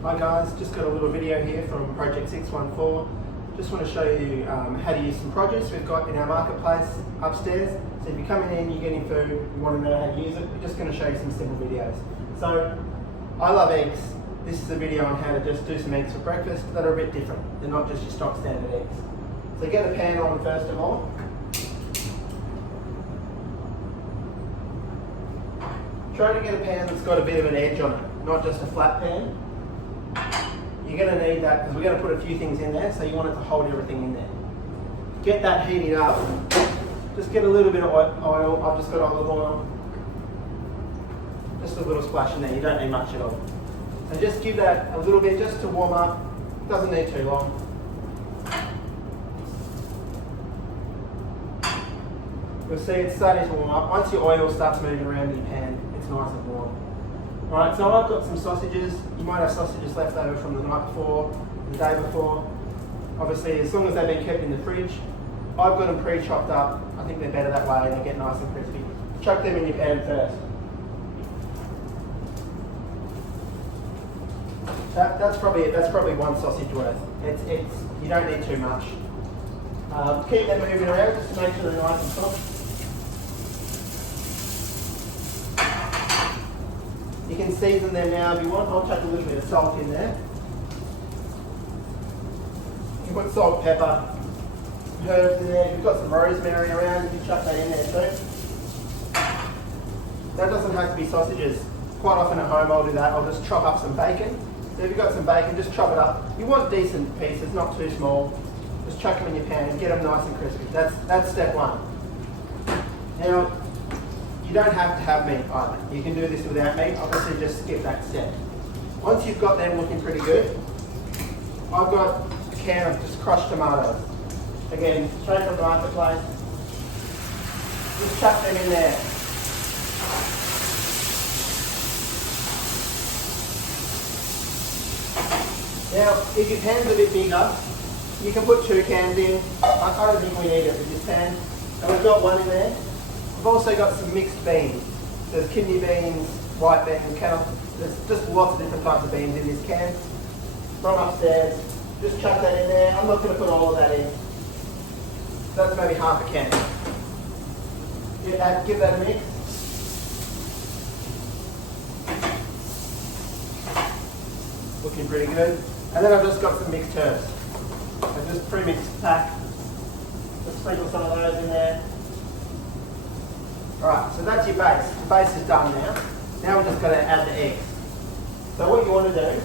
Hi guys, just got a little video here from Project 614. Just want to show you how to use some produce we've got in our marketplace upstairs. So if you're coming in, you're getting food, you want to know how to use it, we're just going to show you some simple videos. So, I love eggs. This is a video on how to just do some eggs for breakfast that are a bit different. They're not just your stock standard eggs. So get a pan on first of all. Try to get a pan that's got a bit of an edge on it, not just a flat pan. You're going to need that because we're going to put a few things in there, so you want it to hold everything in there. Get that heating up. Just get a little bit of oil. I've just got olive oil. Just a little splash in there, you don't need much at all. So just give that a little bit just to warm up. Doesn't need too long. You'll see it's starting to warm up. Once your oil starts moving around in your pan, it's nice and warm. Alright, so I've got some sausages. You might have sausages left over from the night before, the day before. Obviously, as long as they've been kept in the fridge. I've got them pre-chopped up. I think they're better that way, they get nice and crispy. Chuck them in your pan first. That's probably one sausage worth. You don't need too much. Keep them moving around just to make sure they're nice and soft. You can season them now if you want. I'll chuck a little bit of salt in there. You can put salt, pepper, herbs in there. If you've got some rosemary around, you can chuck that in there too. That doesn't have to be sausages. Quite often at home I'll do that. I'll just chop up some bacon. So if you've got some bacon, just chop it up. You want decent pieces, not too small. Just chuck them in your pan and get them nice and crispy. That's step one. Now, you don't have to have meat either. You can do this without meat. Obviously, just skip that step. Once you've got them looking pretty good, I've got a can of just crushed tomatoes. Again, straight from the marketplace. Just chuck them in there. Now, if your pan's a bit bigger, you can put 2 cans in. I don't think we need it with this pan. And we've got one in there. We've also got some mixed beans. There's kidney beans, white beans, there's just lots of different types of beans in this can. From upstairs, just chuck that in there. I'm not going to put all of that in. That's maybe half a can. Give that a mix. Looking pretty good. And then I've just got some mixed herbs. So just pre-mixed pack. Just sprinkle some of those in there. Alright, so that's your base. The base is done now. Now we're just going to add the eggs. So what you want to do,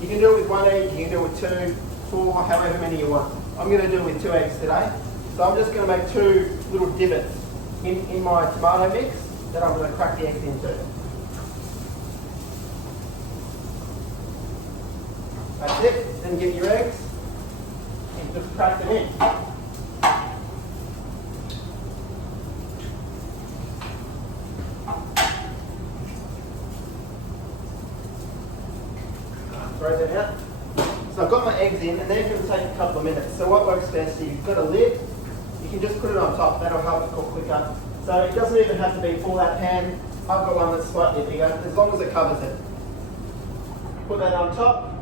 you can do it with 1 egg, you can do it with 2, 4, however many you want. I'm going to do it with 2 eggs today. So I'm just going to make 2 little divots in my tomato mix that I'm going to crack the eggs into. That's it. Then get your eggs and just crack them in. Throw them out. So I've got my eggs in and they're going to take a couple of minutes. So what works best, if you've got a lid, you can just put it on top. That'll help it cook quicker. So it doesn't even have to be full that pan. I've got one that's slightly bigger, as long as it covers it. Put that on top.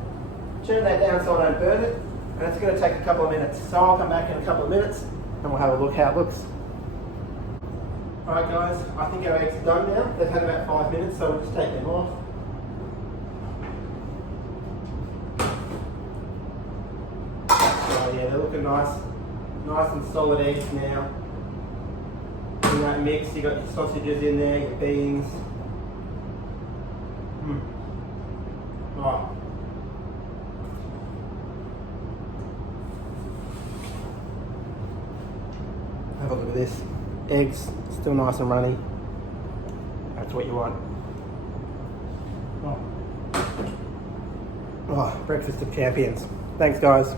Turn that down so I don't burn it, and it's going to take a couple of minutes. So I'll come back in a couple of minutes and we'll have a look how it looks. Alright guys, I think our eggs are done now. They've had about 5 minutes, so we'll just take them off. So yeah, they're looking nice. Nice and solid eggs now. In that mix, you've got your sausages in there, your beans. Right. Have a look at this. Eggs, still nice and runny. That's what you want. Oh, breakfast of champions. Thanks guys.